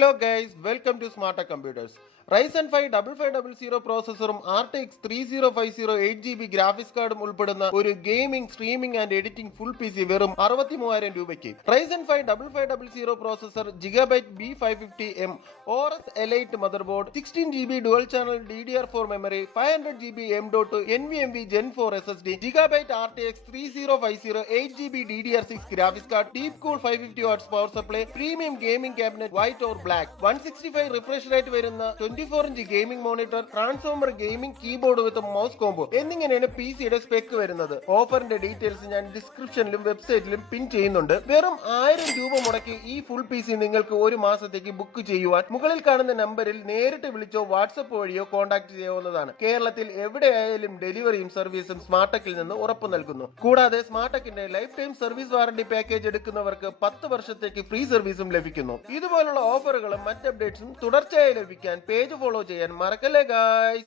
Hello guys, welcome to Smarter Computers. Ryzen 5 5500 പ്രോസസ്സറും RTX 3050 8GB graphics കാർഡും ഉൾപ്പെടുന്ന ഒരു gaming, streaming and editing full PC വെറും 63,000 രൂപയ്ക്ക്. Ryzen 5 5500 processor, GB B550M ORS Elite motherboard, 16GB dual channel DDR4 memory, 500GB M.2 NVMe Gen 4 SSD, GB RTX 3050 8GB DDR6 graphics card, Deep Cool 550 watts power supply, premium gaming cabinet white or black, 165 refresh rate വരുന്ന 24-inch gaming monitor, transformer gaming keyboard with mouse combo എന്നിങ്ങനെയാണ് പിസിയുടെ spec വരുന്നത്. ഓഫറിന്റെ details ഞാൻ ഡിസ്ക്രിപ്ഷനിലും വെബ്സൈറ്റിലും പിൻ ചെയ്യുന്നുണ്ട്. വെറും 1000 രൂപ മുടക്കി ഈ ഫുൾ PC നിങ്ങൾക്ക് ഒരു മാസത്തേക്ക് ബുക്ക് ചെയ്യുവാൻ മുകളിൽ കാണുന്ന നമ്പറിൽ നേരിട്ട് വിളിച്ചോ വാട്സപ്പ് വഴിയോ കോൺടാക്ട് ചെയ്യാവുന്നതാണ്. കേരളത്തിൽ എവിടെയായാലും ഡെലിവറിയും സർവീസും സ്മാർട്ടെക്കിൽ നിന്ന് ഉറപ്പു നൽകുന്നു. കൂടാതെ സ്മാർട്ടെക്കിന്റെ life time service warranty package എടുക്കുന്നവർക്ക് 10 വർഷത്തേക്ക് ഫ്രീ സർവീസും ലഭിക്കുന്നു. ഇതുപോലുള്ള ഓഫറുകളും മറ്റ് അപ്ഡേറ്റ്സും തുടർച്ചയായി ലഭിക്കാൻ പേജ് ഫോളോ ചെയ്യാൻ മറക്കല്ലേ ഗായ്സ്.